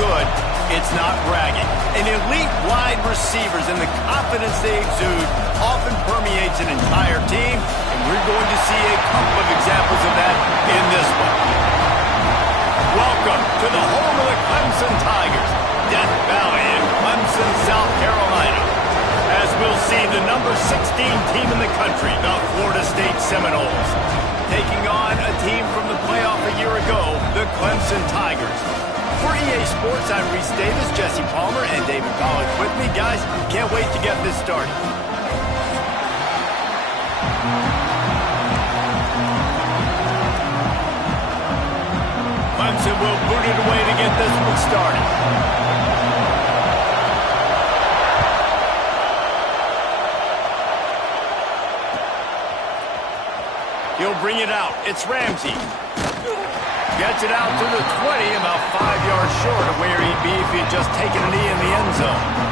good, it's not bragging. And elite wide receivers and the confidence they exude often permeates an entire team, and we're going to see a couple of examples of that in this one. Welcome to the home of the Clemson Tigers, Death Valley in Clemson, South Carolina. As we'll see the number 16 team in the country, the Florida State Seminoles, taking on a team from the playoff a year ago, the Clemson Tigers. For EA Sports, I'm Reese Davis, Jesse Palmer, and David Collins with me. Guys, can't wait to get this started. Clemson will boot it away to get this one started. He'll bring it out. It's Ramsey. Gets it out to the 20, about 5 yards short of where he'd be if he'd just taken a knee in the end zone.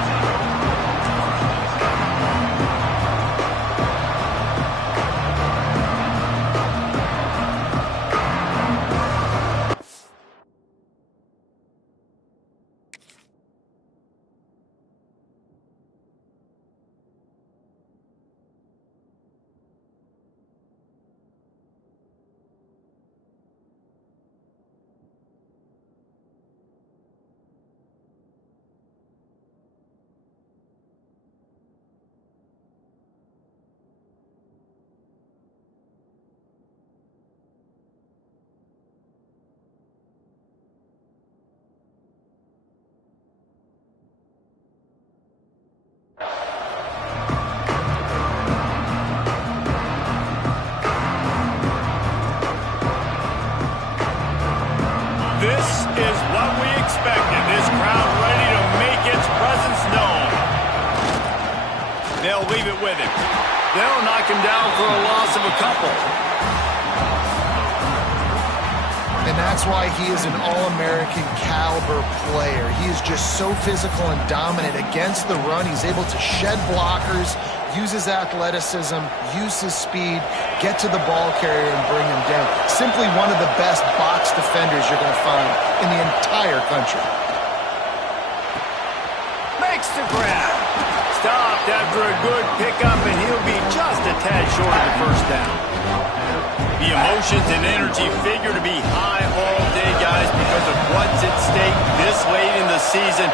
This is what we expected. This crowd ready to make its presence known. They'll leave it with him. They'll knock him down for a loss of a couple. And that's why he is an All-American caliber player. He is just so physical and dominant against the run. He's able to shed blockers, use his athleticism, use his speed, get to the ball carrier and bring him down. Simply one of the best box defenders you're going to find in the entire country. Makes the grab. Stopped after a good pickup, and he'll be just a tad short of the first down. The emotions and energy figure to be high all day, guys, because of what's at stake this late in the season.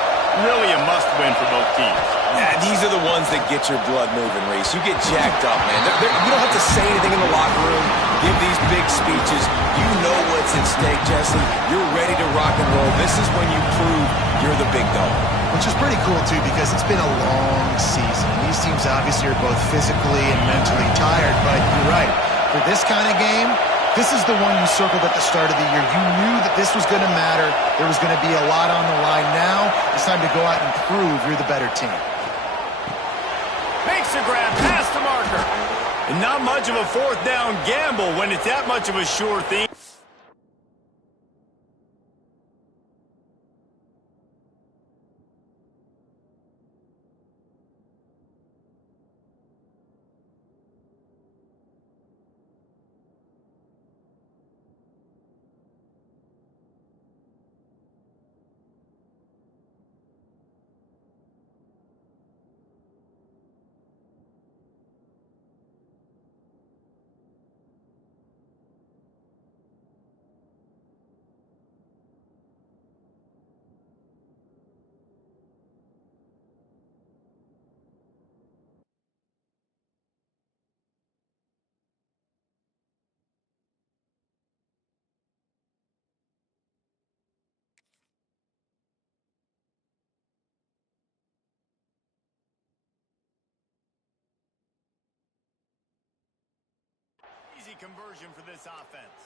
Really a must-win for both teams. Yeah, these are the ones that get your blood moving, Reese. You get jacked up, man. You don't have to say anything in the locker room, give these big speeches. You know what's at stake, Jesse. You're ready to rock and roll. This is when you prove you're the big dog. Which is pretty cool, too, because it's been a long season. These teams obviously are both physically and mentally tired, but you're right. For this kind of game, this is the one you circled at the start of the year. You knew that this was going to matter. There was going to be a lot on the line. Now it's time to go out and prove you're the better team. Makes the grab past the marker. And not much of a fourth down gamble when it's that much of a sure thing. Easy conversion for this offense.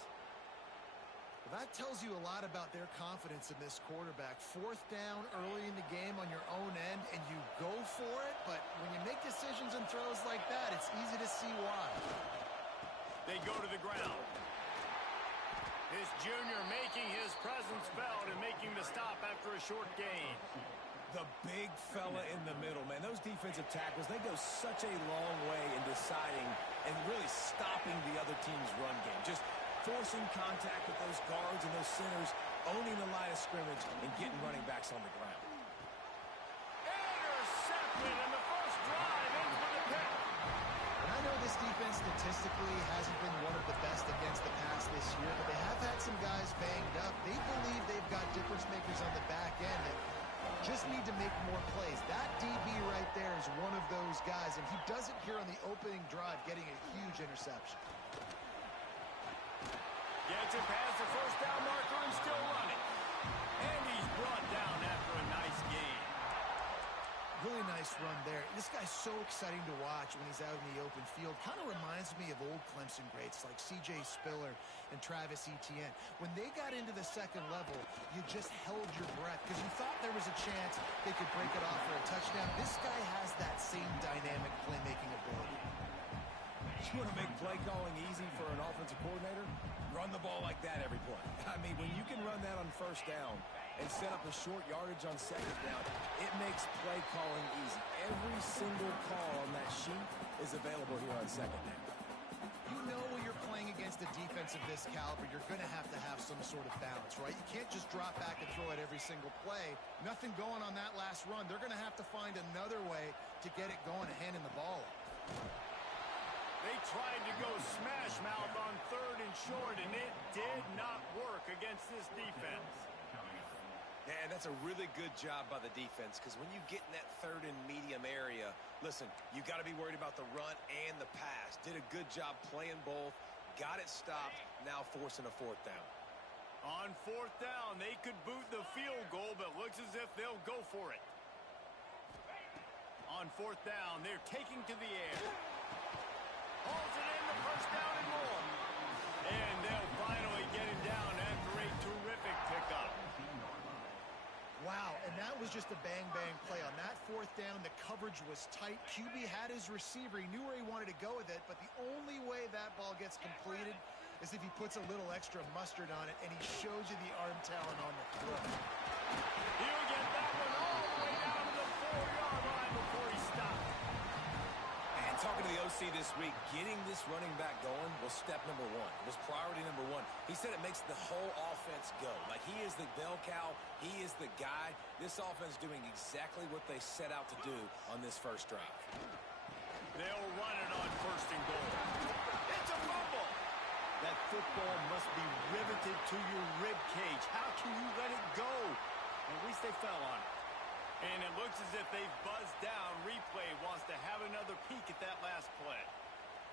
Well, that tells you a lot about their confidence in this quarterback. Fourth down early in the game on your own end, and you go for it, but when you make decisions and throws like that, it's easy to see why. They go to the ground. This junior making his presence felt and making the stop after a short gain. The big fella in the middle, man. Those defensive tackles, they go such a long way in deciding and really stopping the other team's run game. Just forcing contact with those guards and those centers owning the line of scrimmage and getting running backs on the ground. Intercepted, and the first drive ends with a pick. And I know this defense statistically hasn't been one of the best against the pass this year, but they have had some guys banged up. They believe they've got difference makers on the back end that just need to make more plays. That DB right there is one of those guys, and he does it here on the opening drive, getting a huge interception. Gets it past the first down marker and still running. And he's brought down after a nice gain. Really nice run there. This guy's so exciting to watch when he's out in the open field. Kind of reminds me of old Clemson greats like C.J. Spiller and Travis Etienne. When they got into the second level, you just held your breath because you thought there was a chance they could break it off for a touchdown. This guy has that same dynamic playmaking ability. You want to make play calling easy for an offensive coordinator? Run the ball like that every play. I mean, when you can run that on first down and set up a short yardage on second down, it makes play calling easy. Every single call on that sheet is available here on second down. You know when you're playing against a defense of this caliber, you're going to have some sort of balance, right? You can't just drop back and throw it every single play. Nothing going on that last run. They're going to have to find another way to get it going and handing the ball off. They tried to go smash mouth on third and short, and it did not work against this defense. Yeah, that's a really good job by the defense because when you get in that third and medium area, listen, you got to be worried about the run and the pass. Did a good job playing both, got it stopped, now forcing a fourth down. On fourth down, they could boot the field goal, but looks as if they'll go for it. On fourth down, they're taking to the air. Hauls it in, the first down and more. And they'll finally get him down after a terrific pickup. Wow, and that was just a bang-bang play. On that fourth down, the coverage was tight. QB had his receiver. He knew where he wanted to go with it, but the only way that ball gets completed is if he puts a little extra mustard on it, and he shows you the arm talent on the throw. He'll get that one all the way down to the 4-yard line before he stopped. And talking to the OC this week, getting this running back going was step number one. It was priority number one. He said it makes the whole offense go. Like he is the bell cow. He is the guy. This offense doing exactly what they set out to do on this first drive. They'll run it on first and goal. It's a fumble. That football must be riveted to your rib cage. How can you let it go? At least they fell on it. And it looks as if they've buzzed down. Replay wants to have another peek at that last play.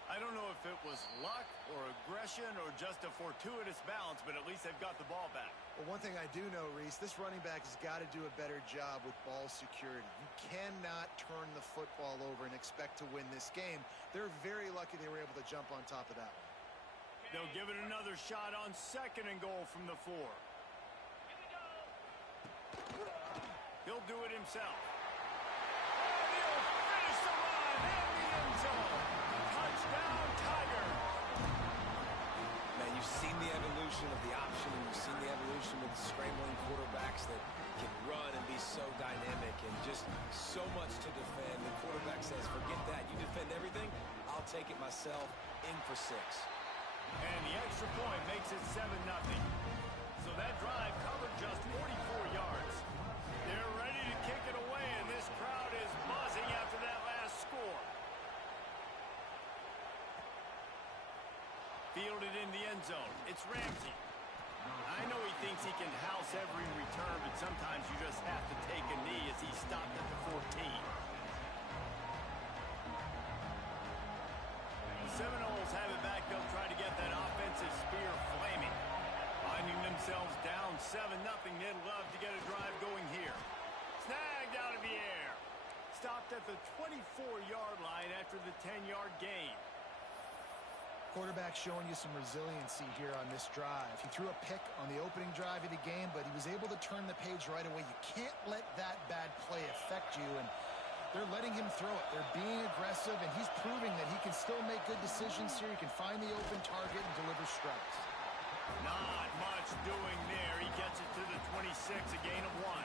I don't know if it was luck or aggression or just a fortuitous bounce, but at least they've got the ball back. Well, one thing I do know, Reese, this running back has got to do a better job with ball security. You cannot turn the football over and expect to win this game. They're very lucky they were able to jump on top of that one. They'll give it another shot on second and goal from the 4. He'll do it himself. And he'll finish the run in the end zone. Touchdown, Tiger. Man, you've seen the evolution of the option, and you've seen the evolution of the scrambling quarterbacks that can run and be so dynamic and just so much to defend. The quarterback says, forget that. You defend everything, I'll take it myself. In for 6. And the extra point makes it 7-0. So that drive covered just 44 yards. They're ready to kick it away, and this crowd is buzzing after that last score. Fielded in the end zone. It's Ramsey. I know he thinks he can house every return, but sometimes you just have to take a knee as he stopped at the 14. The Seminoles have it back. They'll try to get that offensive spear flaming. Finding themselves down 7-0, they'd love to get a drive going here. Snagged out of the air. Stopped at the 24-yard line after the 10-yard gain. Quarterback showing you some resiliency here on this drive. He threw a pick on the opening drive of the game, but he was able to turn the page right away. You can't let that bad play affect you, and they're letting him throw it. They're being aggressive, and he's proving that he can still make good decisions here. He can find the open target and deliver strikes. Not much doing there. He gets it to the 26, a gain of 1.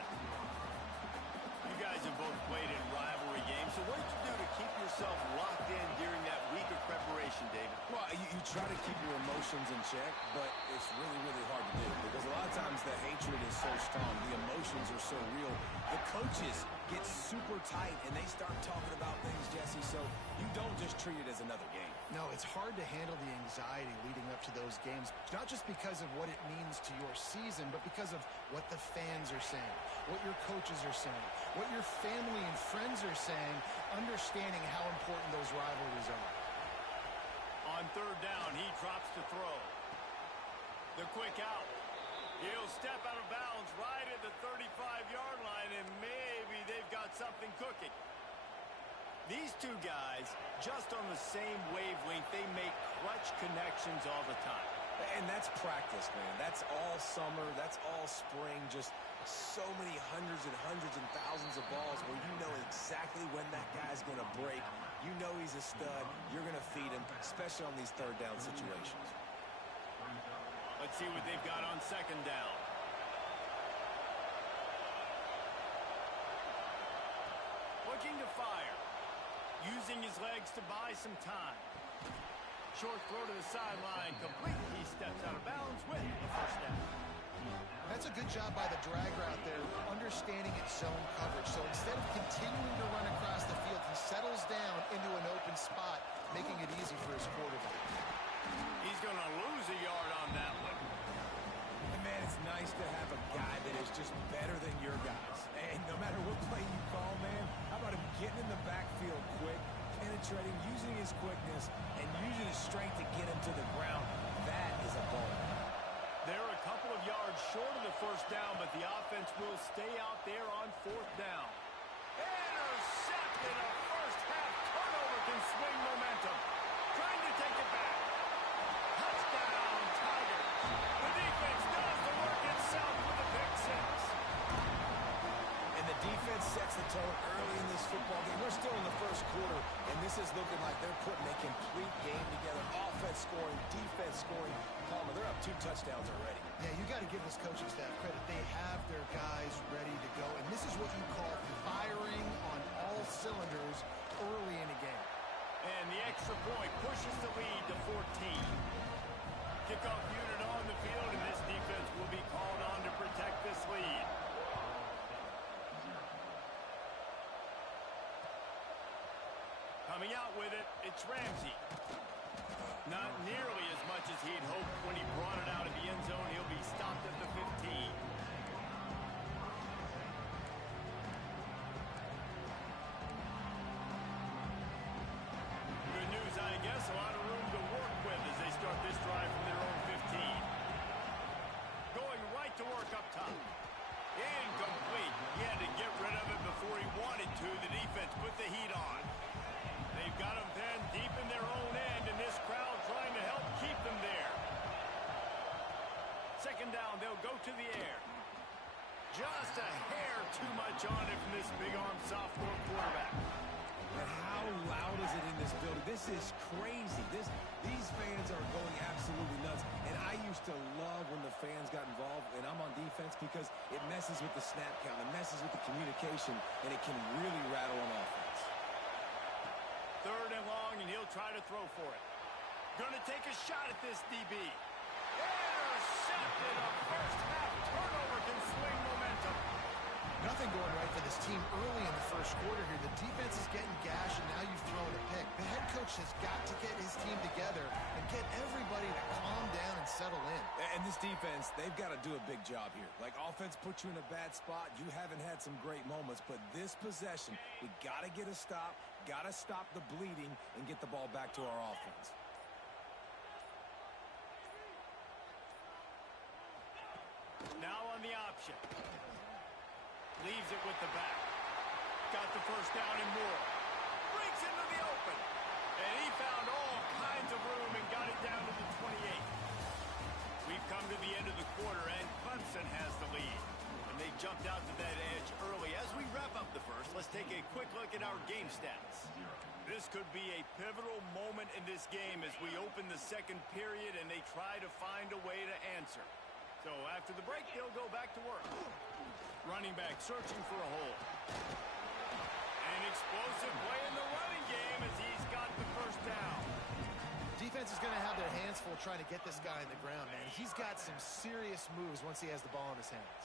You guys have both played in rivalry games, so what did you do to keep yourself locked in during that week of preparation, David? Well, you You try to keep your emotions in check, but it's really, really hard to do because a lot of times the hatred is so strong, the emotions are so real. The coaches get super tight and they start talking about things, Jesse, so you don't just treat it as another game. No, it's hard to handle the anxiety leading up to those games, not just because of what it means to your season, but because of what the fans are saying, what your coaches are saying, what your family and friends are saying, understanding how important those rivalries are. On third down, he drops to throw. The quick out. He'll step out of bounds right at the 35-yard line, and maybe they've got something cooking. These two guys, just on the same wavelength, they make clutch connections all the time. And that's practice, man. That's all summer. That's all spring. Just so many hundreds and thousands of balls where you know exactly when that guy's going to break. You know he's a stud. You're going to feed him, especially on these third down situations. Let's see what they've got on second down. Looking to fire. Using his legs to buy some time. Short throw to the sideline, complete. He steps out of bounds with the first down. That's a good job by the drag route there, understanding its zone coverage. So instead of continuing to run across the field, he settles down into an open spot, making it easy for his quarterback. He's going to lose a yard on that one. And man, it's nice to have a guy that is just better than your guys. And no matter what play you call, man, how about him getting in the backfield quick, penetrating, using his quickness, and using his strength to get him to the ground. That is a ball. They're a couple of yards short of the first down, but the offense will stay out there on fourth down. Intercepted. A first-half turnover can swing momentum. Trying to take it back. Touchdown, Tigers. The defense does the work itself with a pick six. And the defense sets the tone early in this football game. We're still in the first quarter, and this is looking like they're putting a complete game together. Offense scoring, defense scoring. Palmer, they're up 2 touchdowns already. Yeah, you got to give this coaching staff credit. They have their guys ready to go, and this is what you call firing on all cylinders early in a game. And the extra point pushes the lead to 14. Kickoff unit on the field, and this defense will be called on to protect this lead. Coming out with it, it's Ramsey. Not nearly as much as he'd hoped when he brought it out of the end zone. He'll be stopped at the 15. Good news, I guess. A lot of room to work with as they start this drive from their own 15. Going right to work up top. Incomplete. He had to get rid of it before he wanted to. The defense put the heat on. They've got them then deep in their own end, and this crowd trying to help keep them there. Second down, they'll go to the air. Just a hair too much on it from this big-arm sophomore quarterback. And how loud is it in this building? This is crazy. These fans are going absolutely nuts. And I used to love when the fans got involved, and I'm on defense, because it messes with the snap count, it messes with the communication, and it can really rattle an offense. Third and long, and he'll try to throw for it. Going to take a shot at this DB. Intercepted. A first-half turnover can swing momentum. Nothing going right for this team early in the first quarter here. The defense is getting gashed, and now you've thrown a pick. The head coach has got to get his team together and get everybody to calm down and settle in. And this defense, they've got to do a big job here. Like, offense puts you in a bad spot. You haven't had some great moments, but this possession, we got to get a stop, got to stop the bleeding, and get the ball back to our offense. Now on the option. Leaves it with the back. Got the first down and more. Breaks into the open. And he found all kinds of room and got it down to the 28. We've come to the end of the quarter, and Clemson has the lead. And they jumped out to that edge early. As we wrap up the first, let's take a quick look at our game stats. This could be a pivotal moment in this game as we open the second period and they try to find a way to answer. So after the break, they'll go back to work. Running back searching for a hole. An explosive play in the running game as he's got the first down. defense is going to have their hands full trying to get this guy on the ground, man. He's got some serious moves once he has the ball in his hands.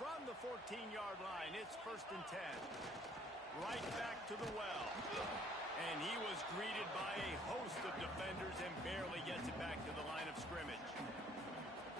From the 14-yard line, it's 1st and 10. Right back to the well. And he was greeted by a host of defenders and barely gets it back to the line of scrimmage.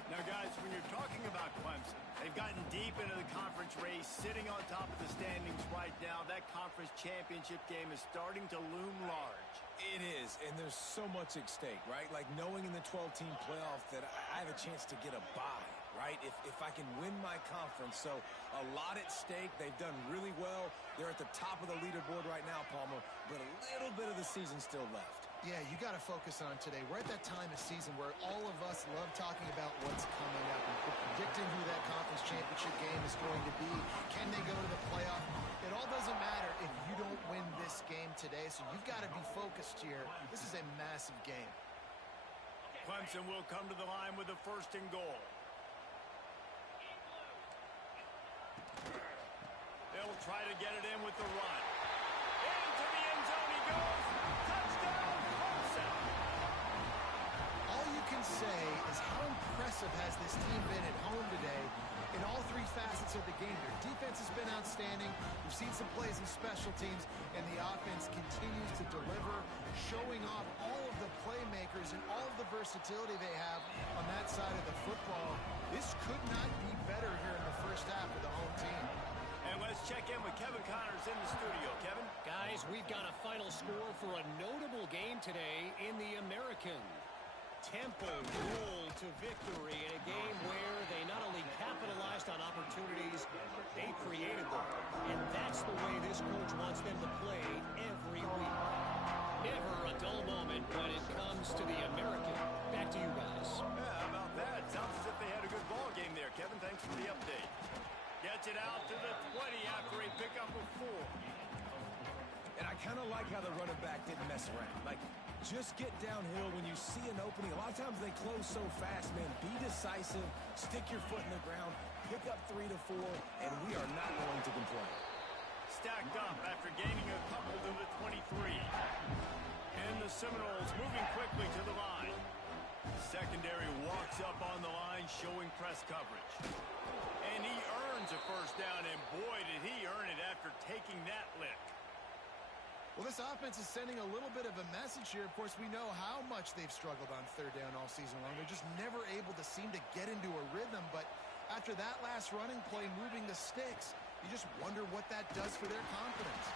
Now, guys, when you're talking about Clemson, they've gotten deep into the conference race, sitting on top of the standings right now. That conference championship game is starting to loom large. It is, and there's so much at stake, right? Like knowing in the 12-team playoff that I have a chance to get a bye, right? If I can win my conference. So a lot at stake. They've done really well. They're at the top of the leaderboard right now, Palmer, but a little bit of the season still left. Yeah, you got to focus on today. We're at that time of season where all of us love talking about what's coming up and predicting who that conference championship game is going to be. Can they go to the playoff? It all doesn't matter if you don't win this game today, so you've got to be focused here. This is a massive game. Clemson will come to the line with a 1st and goal. They'll try to get it in with the run. Into the end zone he goes. Touchdown, Clemson. All you can say is how impressive has this team been at home today in all 3 facets of the game. Their defense has been outstanding. We've seen some plays in special teams, and the offense continues to deliver, showing off all of the playmakers and all of the versatility they have on that side of the football. This could not be better here in the first half with the home team. And let's check in with Kevin Connors in the studio. Kevin? Guys, we've got a final score for a notable game today in the American. Tempo rolled to victory in a game where they not only capitalized on opportunities, they created them. And that's the way this coach wants them to play every week. Never a dull moment when it comes to the American. Back to you guys. Yeah, how about that? Sounds as if they had a good ball game there, Kevin. Thanks for the update. Gets it out to the 20 after a pickup of 4. And I kind of like how the running back didn't mess around. Like, just get downhill when you see an opening. A lot of times they close so fast, man. Be decisive, stick your foot in the ground, pick up 3 to 4, and we are not going to complain. Stacked up after gaining a couple to the 23. And the Seminoles moving quickly to the line. Secondary walks up on the line, showing press coverage. And he earns a 1st down, and boy, did he earn it after taking that lick. Well, this offense is sending a little bit of a message here. Of course, we know how much they've struggled on 3rd down all season long. They're just never able to seem to get into a rhythm. But after that last running play, moving the sticks, you just wonder what that does for their confidence.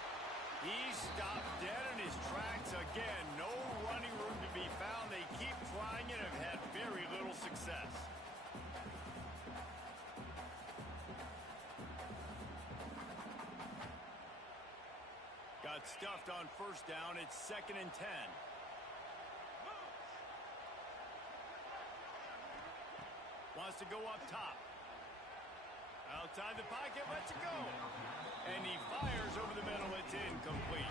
He stopped dead in his tracks again. No running room to be found. They keep trying and have had very little success. Got stuffed on 1st down. It's 2nd and 10. Wants to go up top. Outside the pocket, lets it go. And he fires over the middle. It's incomplete.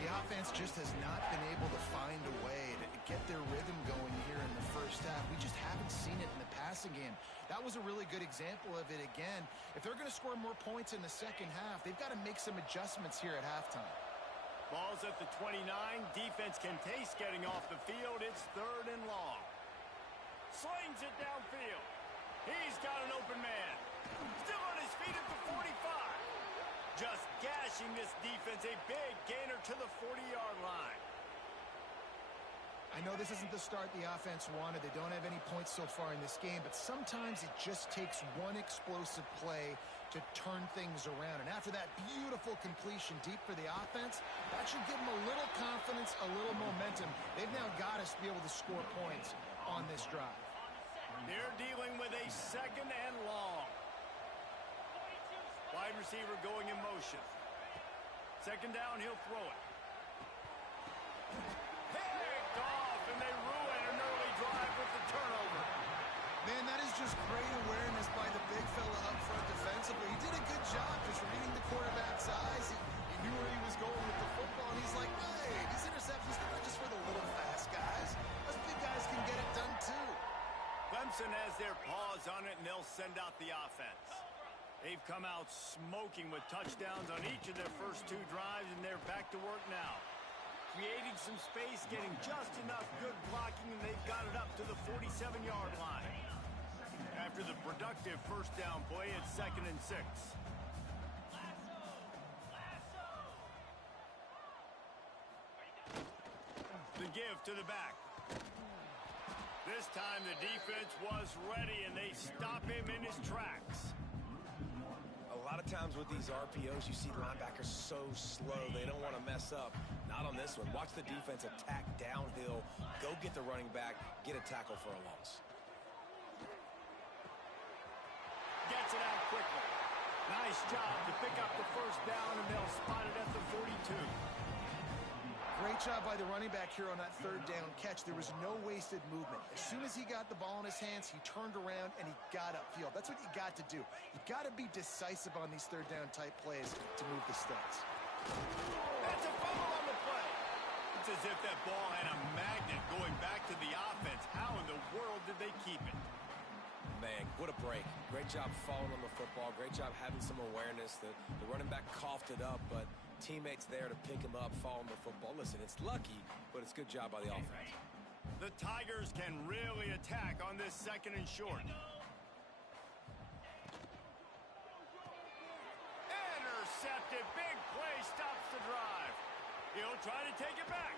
The offense just has not been able to find a way to get their rhythm going here in the first half. We just haven't seen it in the passing game. That was a really good example of it again. If they're going to score more points in the second half, they've got to make some adjustments here at halftime. Ball's at the 29. Defense can taste getting off the field. It's 3rd and long. Slings it downfield. He's got an open man. Still on his feet at the 45. Just gashing this defense. A big gainer to the 40-yard line. I know this isn't the start the offense wanted. They don't have any points so far in this game, but sometimes it just takes one explosive play to turn things around. And after that beautiful completion deep for the offense, that should give them a little confidence, a little momentum. They've now got us to be able to score points on this drive. They're dealing with a 2nd and long. Wide receiver going in motion. 2nd down, he'll throw it. Picked off, and they ruin an early drive with the turnover. Man, that is just great awareness by the big fella up front defensively. He did a good job just reading the quarterback's eyes. He knew where he was going with the football, and he's like, hey, these interceptions, they're not just for the little fast guys. Us big guys can get it done, too. Clemson has their paws on it, and they'll send out the offense. They've come out smoking with touchdowns on each of their first 2 drives, and they're back to work now. creating some space, getting just enough good blocking, and they've got it up to the 47-yard line. After the productive first down play, it's 2nd and 6. The give to the back. This time the defense was ready, and they stop him in his tracks. A lot of times with these RPOs, you see linebackers so slow, they don't want to mess up. Not on this one. Watch the defense attack downhill, go get the running back, get a tackle for a loss. Gets it out quickly. Nice job to pick up the first down, and they'll spot it at the 42. Great job by the running back here on that third down catch. There was no wasted movement. As soon as he got the ball in his hands, he turned around and he got upfield. That's what you got to do. You got to be decisive on these third down type plays to move the sticks. That's a fumble on the play. It's as if that ball had a magnet going back to the offense. How in the world did they keep it? Man, what a break. Great job falling on the football. Great job having some awareness. The running back coughed it up, but teammates there to pick him up, fall on the football. Listen, it's lucky, but it's good job by the offense. The Tigers can really attack on this 2nd and short. Intercepted. Big play stops the drive. He'll try to take it back.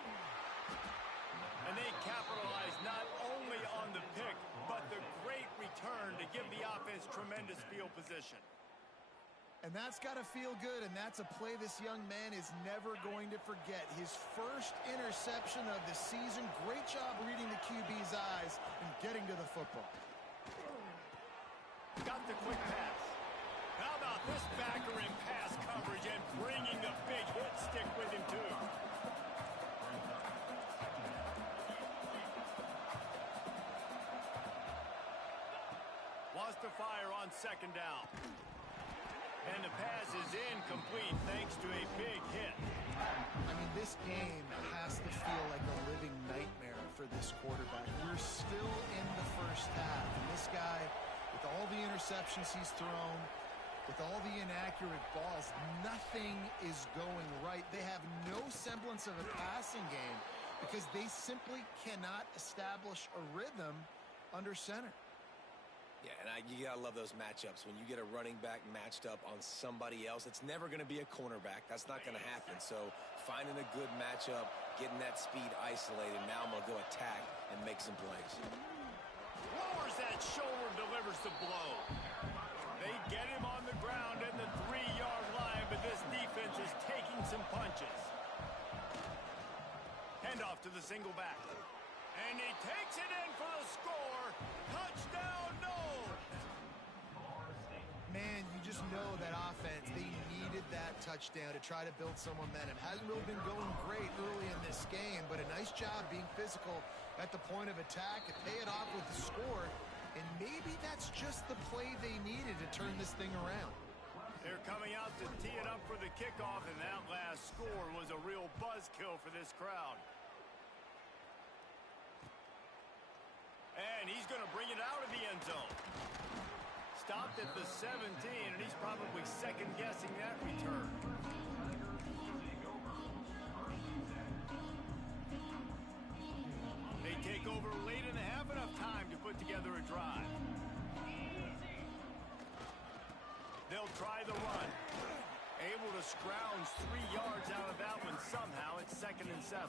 And they capitalize not only on the pick, but the great return to give the offense tremendous field position. And that's got to feel good, and that's a play this young man is never going to forget. His first interception of the season. Great job reading the QB's eyes and getting to the football. Got the quick pass. How about this backer in pass coverage and bringing the big hit stick with him, too? Wants to fire on 2nd down. And the pass is incomplete thanks to a big hit. I mean, this game has to feel like a living nightmare for this quarterback. We're still in the first half, and this guy, with all the interceptions he's thrown, with all the inaccurate balls, nothing is going right. They have no semblance of a passing game because they simply cannot establish a rhythm under center. Yeah, and you got to love those matchups. When you get a running back matched up on somebody else, it's never going to be a cornerback. That's not going to happen. So finding a good matchup, getting that speed isolated, now I'm going to go attack and make some plays. Lowers that shoulder, delivers the blow. They get him on the ground at the 3-yard line, but this defense is taking some punches. Handoff to the single back. And he takes it in for the score. Touchdown, no! Man, you just know that offense, they needed that touchdown to try to build some momentum. Hasn't really been going great early in this game, but a nice job being physical at the point of attack and pay it off with the score. And maybe that's just the play they needed to turn this thing around. They're coming out to tee it up for the kickoff, and that last score was a real buzzkill for this crowd. And he's going to bring it out of the end zone. Stopped at the 17, and he's probably second-guessing that return. They take over late and have enough time to put together a drive. They'll try the run. Able to scrounge 3 yards out of that one somehow. It's 2nd and 7.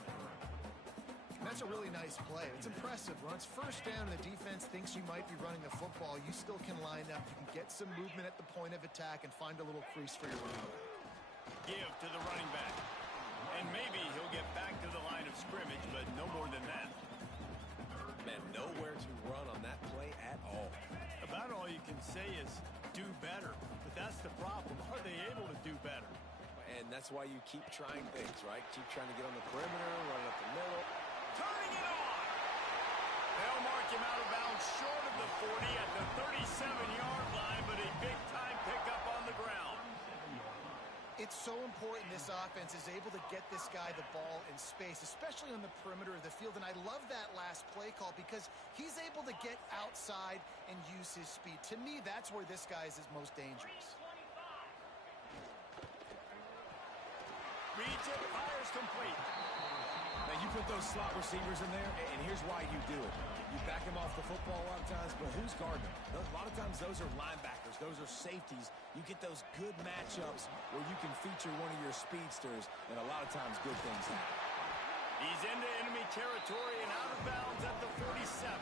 That's a really nice play. It's impressive. When it's first down and the defense thinks you might be running the football, you still can line up. You can get some movement at the point of attack and find a little crease for your running back. Give to the running back. And maybe he'll get back to the line of scrimmage, but no more than that. Man, nowhere to run on that play at all. About all you can say is do better. But that's the problem. Are they able to do better? And that's why you keep trying things, right? Keep trying to get on the perimeter, run up the middle. Turning it on! They'll mark him out of bounds short of the 40 at the 37-yard line, but a big-time pickup on the ground. It's so important this offense is able to get this guy the ball in space, especially on the perimeter of the field. And I love that last play call because he's able to get outside and use his speed. To me, that's where this guy is his most dangerous. Reads it, fires complete. Now, you put those slot receivers in there, and here's why you do it. You back him off the football a lot of times, but who's guarding him? A lot of times those are linebackers. Those are safeties. You get those good matchups where you can feature one of your speedsters, and a lot of times good things happen. He's into enemy territory and out of bounds at the 47.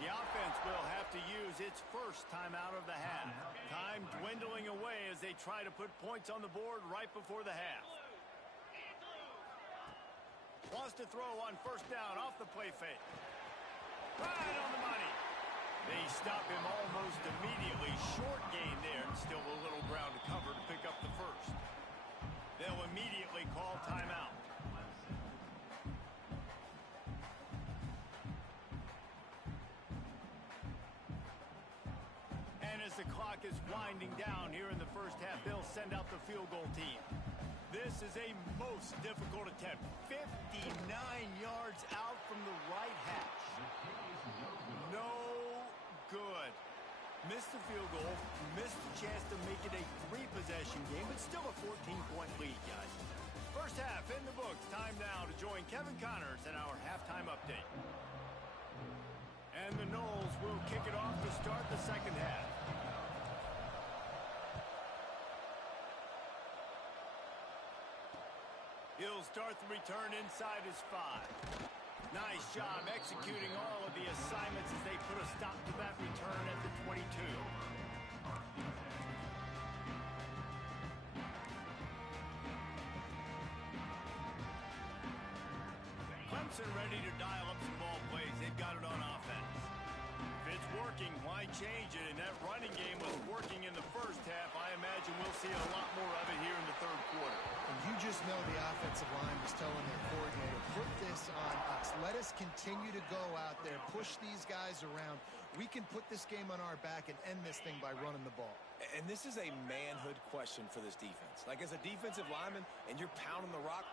The offense will have to use its first timeout of the half. Time dwindling away as they try to put points on the board right before the half. Wants to throw on first down off the play fake. Right on the money. They stop him almost immediately. Short gain there. Still a little ground to cover to pick up the first. They'll immediately call timeout. And as the clock is winding down here in the first half, they'll send out the field goal team. This is a most difficult attempt. 59 yards out from the right hash. No good. Missed the field goal, missed the chance to make it a 3-possession game, but still a 14-point lead, guys. First half in the books. Time now to join Kevin Connors in our halftime update. And the Noles will kick it off to start the second half. He'll start the return inside his 5. Nice job executing all of the assignments as they put a stop to that return at the 22. Clemson ready to dial up some ball plays. They've got it on offense. If it's working, why change it? And that running game was working in the first half. I imagine we'll see a lot more of it here in the third quarter. And you just know the offensive line was telling their coordinator, put this on us. Let us continue to go out there, push these guys around. We can put this game on our back and end this thing by running the ball. And this is a manhood question for this defense. Like, as a defensive lineman, and you're pounding the rock,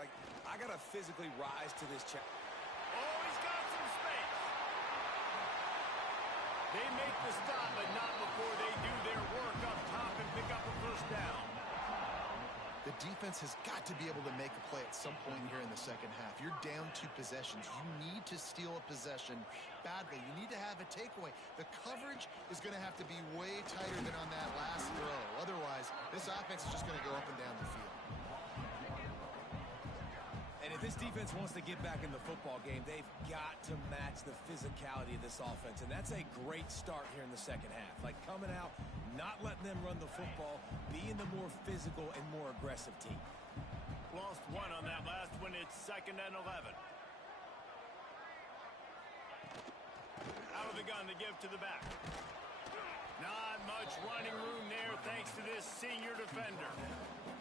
like, I got to physically rise to this challenge. Oh, he's got some space. They make the stop, but not before they do their work up top and pick up a first down. The defense has got to be able to make a play at some point here in the second half. You're down 2 possessions. You need to steal a possession badly. You need to have a takeaway. The coverage is going to have to be way tighter than on that last throw. Otherwise, this offense is just going to go up and down the field. And if this defense wants to get back in the football game, they've got to match the physicality of this offense. And that's a great start here in the second half. Like, coming out, not letting them run the football, being the more physical and more aggressive team. Lost 1 on that last one. It's 2nd and 11. Out of the gun to give to the back. Not much running room there thanks to this senior defender.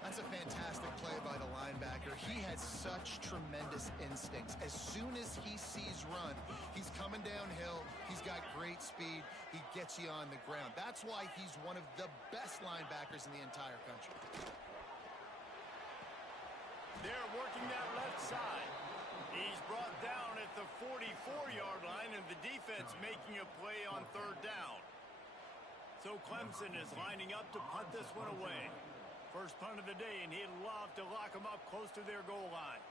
That's a fantastic play by the linebacker. He has such tremendous instincts. As soon as he sees run, he's coming downhill. He's got great speed. He gets you on the ground. That's why he's one of the best linebackers in the entire country. They're working that left side. He's brought down at the 44-yard line, and the defense making a play on 3rd down. So Clemson is lining up to punt this one away. First punt of the day, and he'd love to lock them up close to their goal line.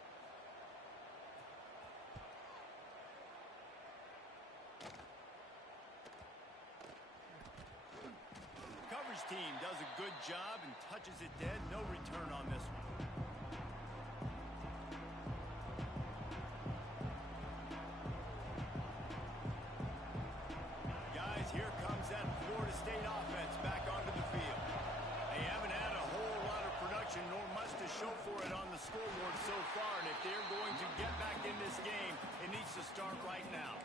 Coverage team does a good job and touches it dead. No return on this one. Guys, here comes that Florida State offense back onto the field. They haven't had a whole lot of production nor much to show for it on the scoreboard so far, and if they're going to get back in this game, it needs to start right now.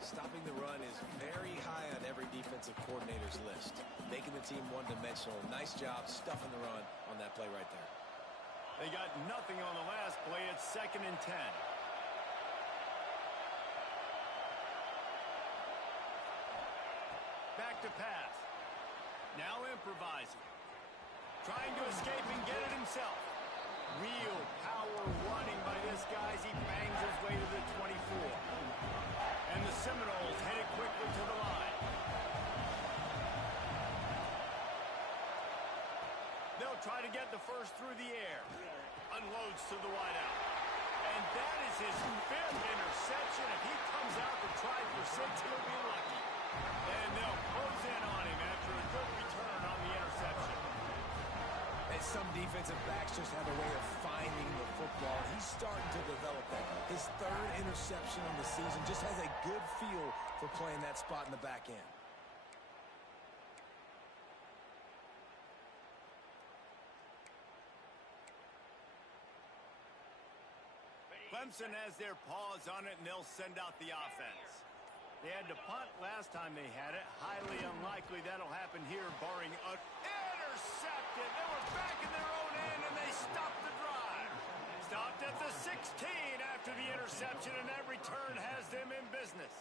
Stopping the run is very high on every defensive coordinator's list. Making the team one-dimensional. Nice job stuffing the run on that play right there. They got nothing on the last play. It's 2nd and 10. Back to pass. Now improvising. Trying to escape and get it himself. Real power running by this guy as he bangs his way to the 24. And the Seminoles headed quickly to the line. They'll try to get the first through the air. Unloads to the wideout. And that is his fifth interception. If he comes out to try for 6, he'll be lucky. And they'll close in on him after a good return on the interception. And some defensive backs just have a way of finding the football. He's starting to develop that. His 3rd interception on the season, just has a good feel for playing that spot in the back end. Clemson has their paws on it, and they'll send out the offense. They had to punt last time they had it. Highly unlikely that'll happen here, barring an intercepted. They were back in their own end, and they stopped the drive. Stopped at the 16 after the interception, and that return has them in business.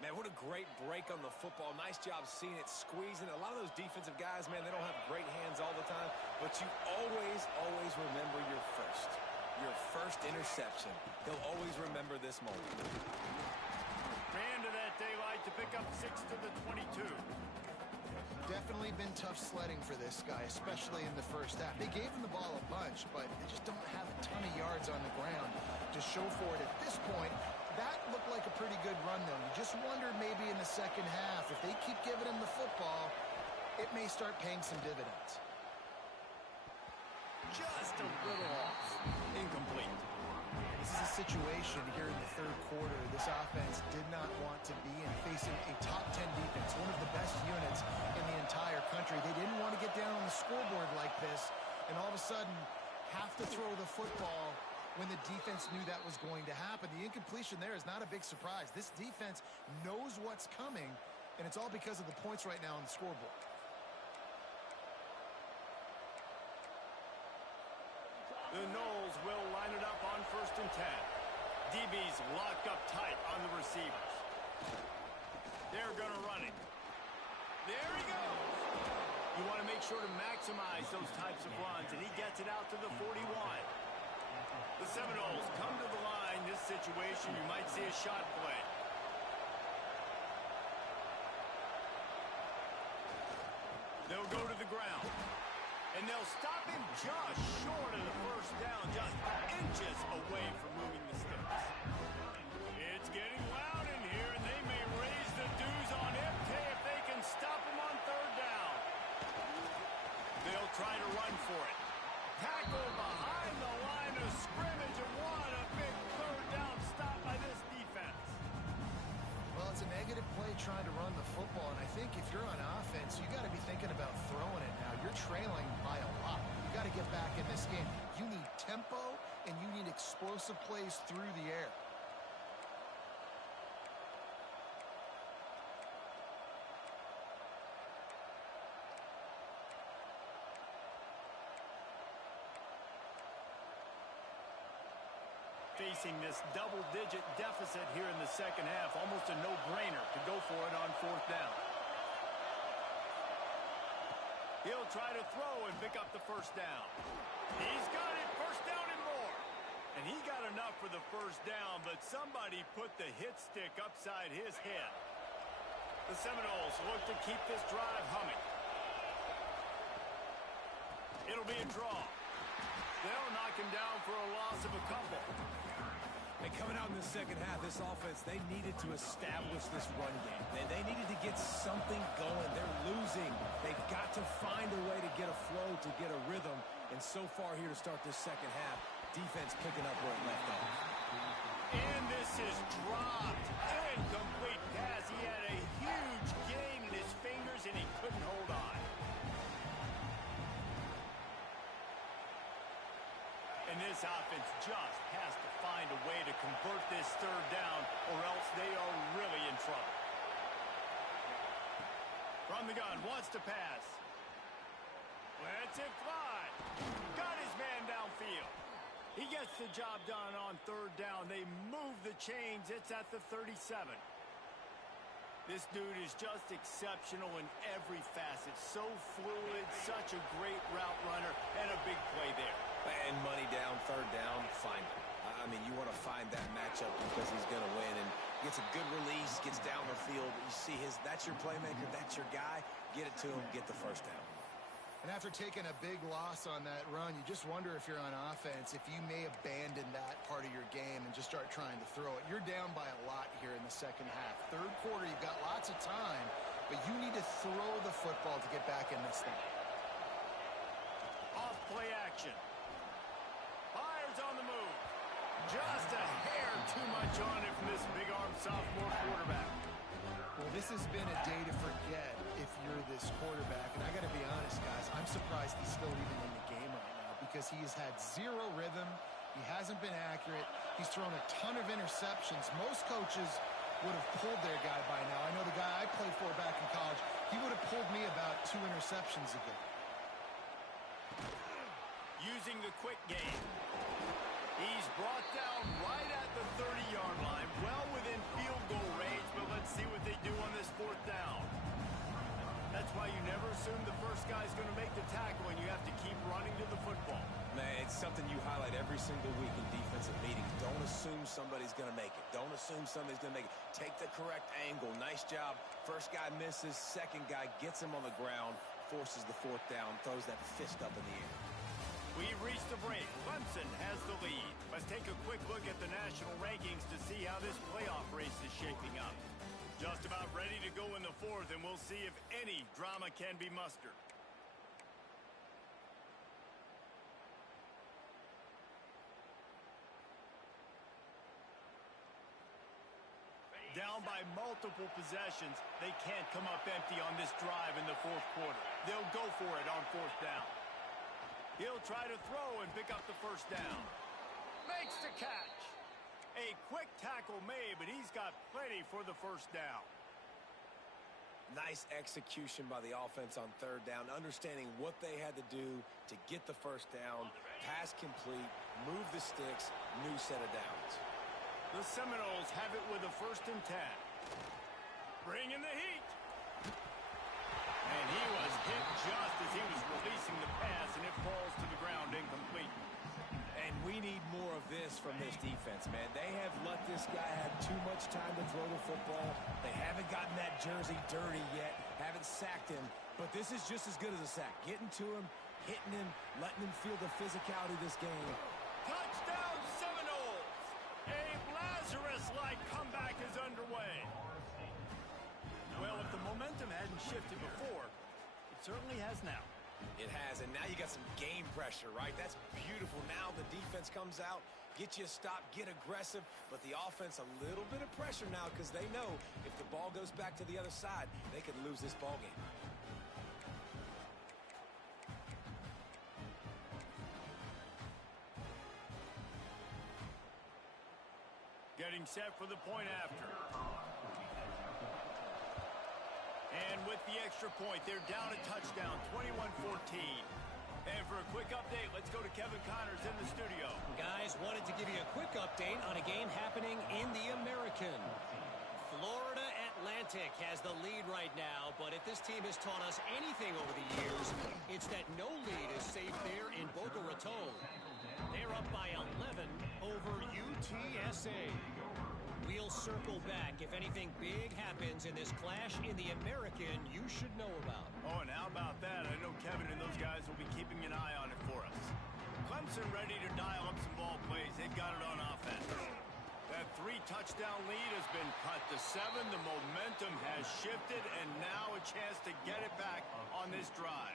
Man, what a great break on the football. Nice job seeing it, squeezing. A lot of those defensive guys, man, they don't have great hands all the time, but you always remember your first. Your first interception. He'll always remember this moment. Ran to that daylight to pick up 6 to the 22. Definitely been tough sledding for this guy, especially in the first half. They gave him the ball a bunch, but they just don't have a ton of yards on the ground to show for it at this point. That looked like a pretty good run, though. You just wonder maybe in the second half, if they keep giving him the football, it may start paying some dividends. Just a little off. Incomplete. This is a situation here in the 3rd quarter this offense did not want to be in, facing a top 10 defense, one of the best units in the entire country. They didn't want to get down on the scoreboard like this and all of a sudden have to throw the football when the defense knew that was going to happen. The incompletion there is not a big surprise. This defense knows what's coming, and it's all because of the points right now on the scoreboard. The Noles will line it up on 1st and 10. DB's locked up tight on the receivers. They're going to run it. There he goes. You want to make sure to maximize those types of runs, and he gets it out to the 41. The Seminoles come to the line. This situation, you might see a shot play. They'll go to the ground. And they'll stop him just short of the 1st down, just inches away from moving the sticks. It's getting loud in here, and they may raise the dues on MK if they can stop him on 3rd down. They'll try to run for it. Tackle behind the line of scrimmage, and what a big 3rd down stop by this defense. Well, it's a negative play trying to run the football, and I think if you're on offense, you got to be thinking about throwing it now. You're trailing by a lot. You got to get back in this game. You need tempo, and you need explosive plays through the air. Facing this double-digit deficit here in the second half, almost a no-brainer to go for it on 4th down. He'll try to throw and pick up the 1st down. He's got it, 1st down and more. And he got enough for the 1st down, but somebody put the hit stick upside his head. The Seminoles look to keep this drive humming. It'll be a draw. They'll knock him down for a loss of a couple. And coming out in the second half, this offense, they needed to establish this run game. They needed to get something going. They're losing. They've got to find a way to get a flow, to get a rhythm. And so far here to start this second half, defense picking up where it left off. And this is dropped. Incomplete pass. He had a huge gain in his fingers, and he couldn't hold on. And this offense just has to find a way to convert this 3rd down, or else they are really in trouble. From the gun, wants to pass. Lets it fly. Got his man downfield. He gets the job done on 3rd down. They move the chains. It's at the 37. This dude is just exceptional in every facet. So fluid, such a great route runner, and a big play there. And money down, 3rd down, find him. I mean, you want to find that matchup because he's going to win. And gets a good release, gets down the field. You see that's your playmaker, that's your guy. Get it to him, get the 1st down. And after taking a big loss on that run, you just wonder if you're on offense, if you may abandon that part of your game and just start trying to throw it. You're down by a lot here in the second half. Third quarter, you've got lots of time, but you need to throw the football to get back in this thing. Off play action. Fires on the move. Just a hair too much on it from this big-arm sophomore quarterback. Well, this has been a day to forget if you're this quarterback. And I got to be honest, guys, I'm surprised he's still even in the game right now because he has had zero rhythm. He hasn't been accurate. He's thrown a ton of interceptions. Most coaches would have pulled their guy by now. I know the guy I played for back in college, he would have pulled me about 2 interceptions ago. Using the quick game. He's brought down right at the 30-yard line, well within field goal range, but let's see what they do on this 4th down. That's why you never assume the first guy's going to make the tackle, and you have to keep running to the football. Man, it's something you highlight every single week in defensive meetings. Don't assume somebody's going to make it. Don't assume somebody's going to make it. Take the correct angle. Nice job. First guy misses. Second guy gets him on the ground, forces the 4th down, throws that fist up in the air. We've reached the break. Clemson has the lead. Let's take a quick look at the national rankings to see how this playoff race is shaping up. Just about ready to go in the 4th, and we'll see if any drama can be mustered. Down by multiple possessions, they can't come up empty on this drive in the 4th quarter. They'll go for it on 4th down. He'll try to throw and pick up the 1st down. Makes the catch. A quick tackle made, but he's got plenty for the 1st down. Nice execution by the offense on 3rd down, understanding what they had to do to get the 1st down, pass complete, move the sticks, new set of downs. The Seminoles have it with a 1st and 10. Bringing the heat. And he was hit just as he was releasing the pass, and it falls to the ground incomplete. And we need more of this from this defense, man. They have let this guy have too much time to throw the football. They haven't gotten that jersey dirty yet, haven't sacked him, but this is just as good as a sack. Getting to him, hitting him, letting him feel the physicality of this game. Touchdown Seminoles! A Lazarus-like comeback is underway. Well, if the momentum hadn't shifted before, it certainly has now. It has, and now you got some game pressure, right? That's beautiful. Now the defense comes out, get you a stop, get aggressive, but the offense a little bit of pressure now because they know if the ball goes back to the other side, they could lose this ball game. Getting set for the point after. And with the extra point, they're down a touchdown, 21-14. And for a quick update, let's go to Kevin Connors in the studio. Guys, wanted to give you a quick update on a game happening in the American. Florida Atlantic has the lead right now, but if this team has taught us anything over the years, it's that no lead is safe there in Boca Raton. They're up by 11 over UTSA. We'll circle back if anything big happens in this clash in the American you should know about. Oh, and how about that? I know Kevin and those guys will be keeping an eye on it for us. Clemson ready to dial up some ball plays. They've got it on offense. That 3-touchdown lead has been cut to 7. The momentum has shifted, and now a chance to get it back on this drive.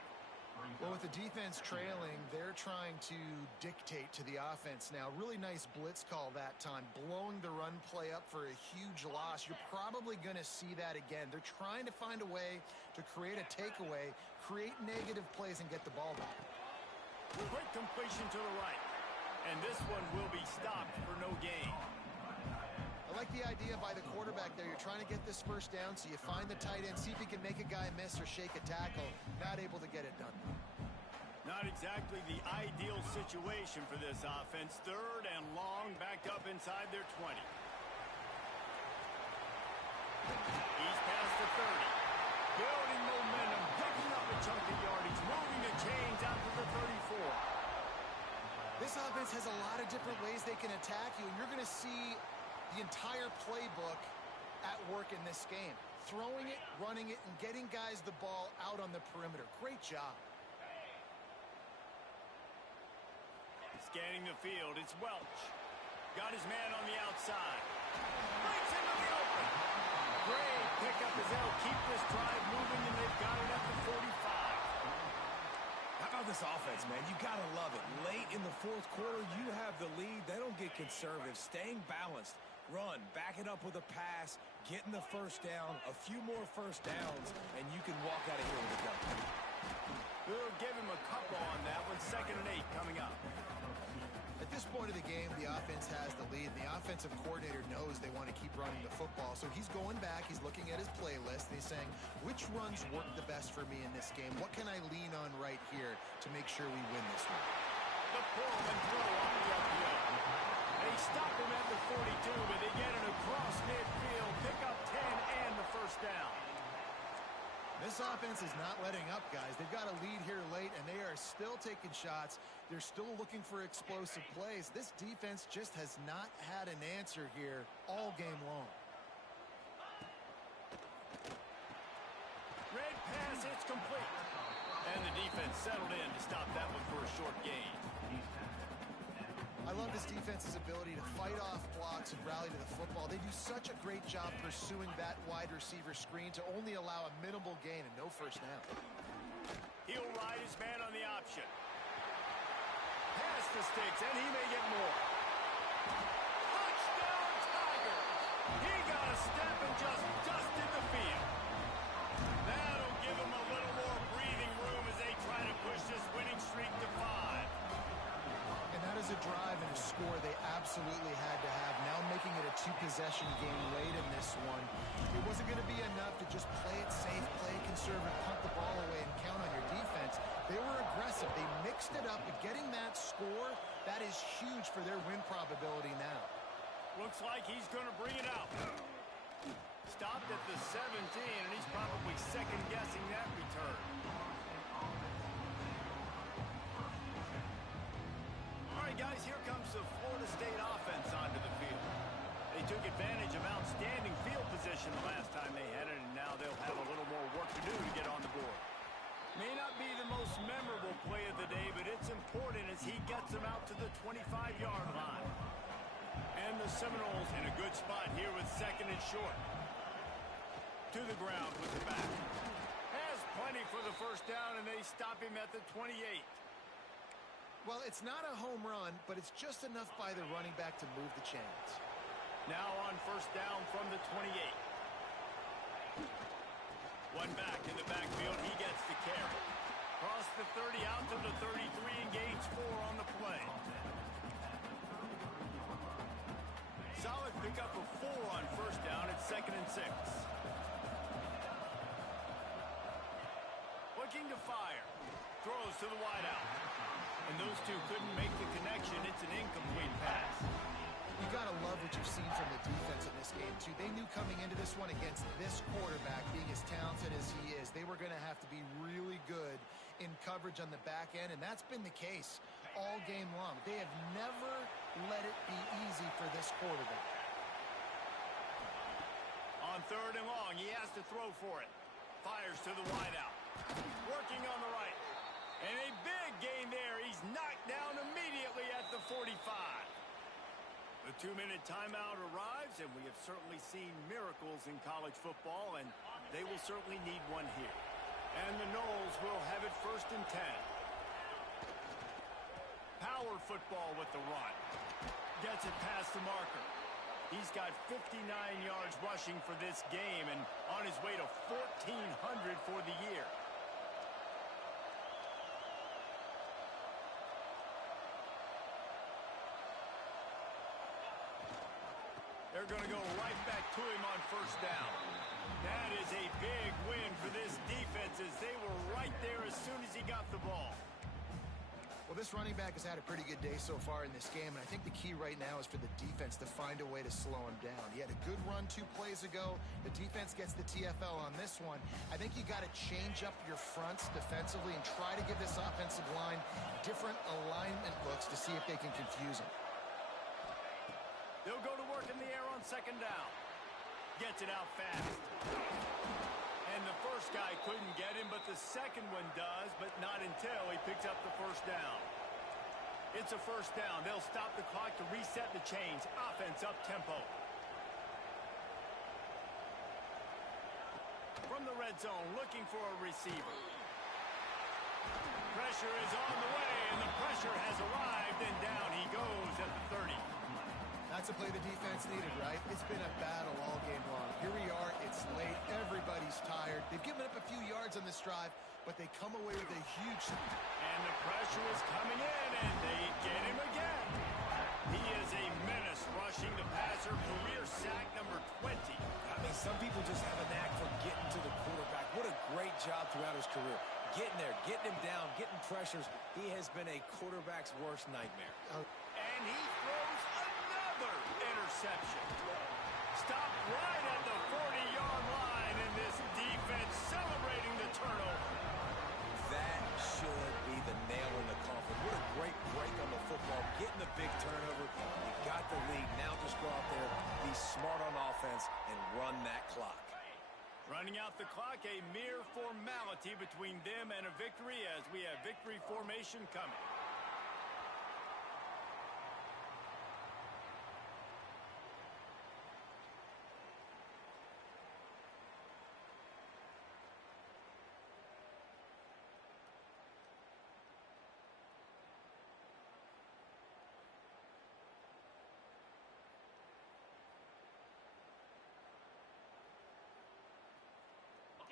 Well, with the defense trailing, they're trying to dictate to the offense now. Really nice blitz call that time, blowing the run play up for a huge loss. You're probably going to see that again. They're trying to find a way to create a takeaway, create negative plays, and get the ball back. Quick completion to the right. And this one will be stopped for no gain. I like the idea by the quarterback there. You're trying to get this 1st down, so you find the tight end, see if he can make a guy miss or shake a tackle. Not able to get it done. Not exactly the ideal situation for this offense. 3rd and long, backed up inside their 20. He's past the 30. Building momentum, picking up a chunk of yardage, moving the chains out to the 34. This offense has a lot of different ways they can attack you, and you're going to see the entire playbook at work in this game. Throwing it, running it, and getting guys the ball out on the perimeter. Great job. Scanning the field, it's Welch. Got his man on the outside. Breaks into the open. Great pickup as they'll keep this drive moving, and they've got it at the 45. How about this offense, man? You got to love it. Late in the fourth quarter, you have the lead. They don't get conservative. Staying balanced. Run, back it up with a pass, getting the first down, a few more first downs, and you can walk out of here with a gun. We'll give him a couple on that one. 2nd and 8 coming up. At this point of the game, the offense has the lead. The offensive coordinator knows they want to keep running the football, so he's going back, he's looking at his playlist, and he's saying, which runs work the best for me in this game? What can I lean on right here to make sure we win this one? The pull and throw on the upfield. They stop him at the 42, but they get it across midfield, pick up 10 and the first down. This offense is not letting up, guys. They've got a lead here late, and they are still taking shots. They're still looking for explosive plays. This defense just has not had an answer here all game long. Red pass, it's complete. And the defense settled in to stop that one for a short gain. I love this defense's ability to fight off blocks and rally to the football. They do such a great job pursuing that wide receiver screen to only allow a minimal gain and no first down. He'll ride his man on the option. Pass the sticks, and he may get more. Touchdown, Tigers! He got a step and just dusted the field. That'll give him a little more breathing room as they try to push this winning streak to 5. And that is a drive and a score they absolutely had to have. Now making it a 2-possession game late in this one. It wasn't going to be enough to just play it safe, play it conservative, punt the ball away, and count on your defense. They were aggressive. They mixed it up, but getting that score, that is huge for their win probability now. Looks like he's going to bring it out. Stopped at the 17, and he's probably second-guessing that return. All right, guys, here comes the Florida State offense onto the field. They took advantage of outstanding field position the last time they had it, and now they'll have a little more work to do to get on the board. May not be the most memorable play of the day, but it's important as he gets them out to the 25-yard line. And the Seminoles in a good spot here with 2nd and short. To the ground with the back. Has plenty for the first down, and they stop him at the 28. Well, it's not a home run, but it's just enough by the running back to move the chains. Now on first down from the 28. One back in the backfield. He gets the carry. Cross the 30 out to the 33 and gains 4 on the play. Solid pickup of 4 on first down at 2nd and 6. Looking to fire. Throws to the wideout. And those two couldn't make the connection. It's an incomplete pass. You got to love what you've seen from the defense in this game, too. They knew coming into this one against this quarterback, being as talented as he is, they were going to have to be really good in coverage on the back end, and that's been the case all game long. They have never let it be easy for this quarterback. On 3rd and long, he has to throw for it. Fires to the wideout. Working on the right. And a big gain there. He's knocked down immediately at the 45. The 2-minute timeout arrives, and we have certainly seen miracles in college football, and they will certainly need one here. And the Noles will have it 1st and 10. Power football with the run. Gets it past the marker. He's got 59 yards rushing for this game and on his way to 1,400 for the year. They're going to go right back to him on first down. That is a big win for this defense as they were right there as soon as he got the ball. Well, this running back has had a pretty good day so far in this game, and I think the key right now is for the defense to find a way to slow him down. He had a good run 2 plays ago. The defense gets the TFL on this one. I think you got to change up your fronts defensively and try to give this offensive line different alignment looks to see if they can confuse him. They'll go to work in the air on 2nd down. Gets it out fast. And the first guy couldn't get him, but the second one does, but not until he picks up the first down. It's a first down. They'll stop the clock to reset the chains. Offense up tempo. From the red zone, looking for a receiver. Pressure is on the way, and the pressure has arrived, and down he goes at the 30. That's a play the defense needed, right? It's been a battle all game long. Here we are. It's late. Everybody's tired. They've given up a few yards on this drive, but they come away with a huge... And the pressure is coming in, and they get him again. He is a menace rushing the passer. Career sack number 20. I mean, some people just have a knack for getting to the quarterback. What a great job throughout his career. Getting there, getting him down, getting pressures. He has been a quarterback's worst nightmare. And he throws another interception. Stopped right at the 40-yard line, and this defense celebrating the turnover. That should be the nail in the coffin. What a great break on the football. Getting the big turnover. You got the lead. Now just go out there, be smart on offense, and run that clock. Running out the clock, a mere formality between them and a victory as we have victory formation coming.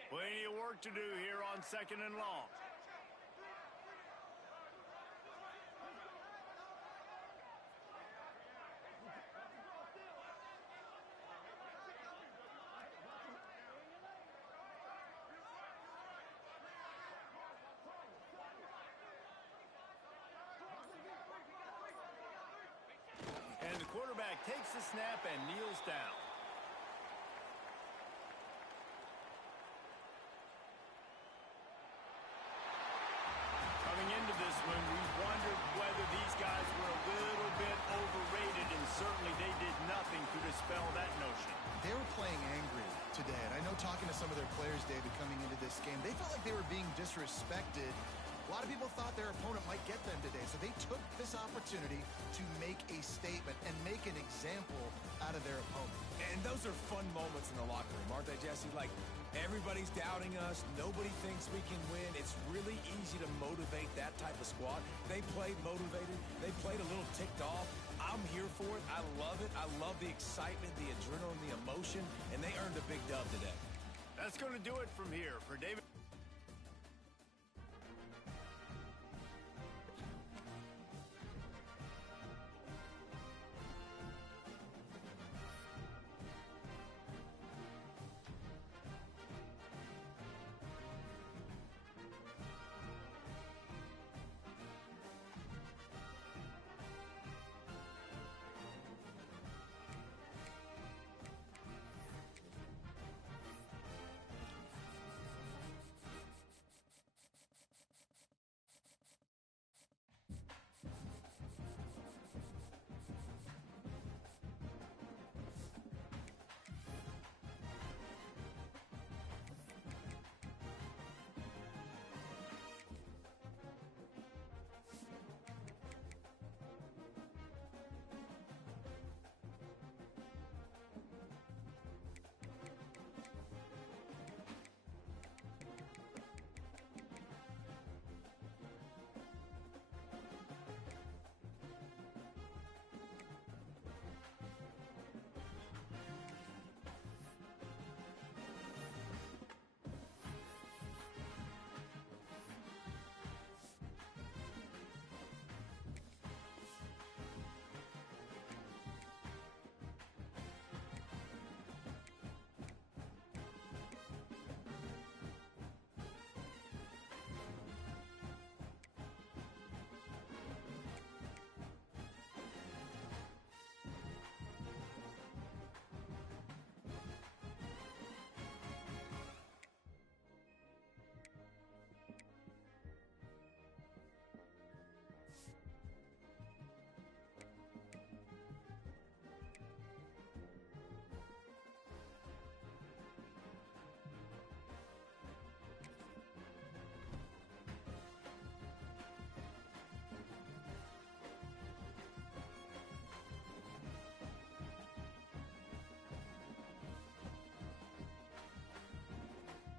Plenty of work to do here on 2nd and long. And the quarterback takes the snap and kneels down. Into this one, we wondered whether these guys were a little bit overrated, and certainly they did nothing to dispel that notion. They were playing angry today, and I know talking to some of their players, David, coming into this game, they felt like they were being disrespected. A lot of people thought their opponent might get them today, so they took this opportunity to make a statement and make an example out of their opponent. And those are fun moments in the locker room, aren't they, Jesse? Like, everybody's doubting us. Nobody thinks we can win. It's really easy to motivate that type of squad. They played motivated. They played a little ticked off. I'm here for it. I love it. I love the excitement, the adrenaline, the emotion, and they earned a big dub today. That's going to do it from here. For David...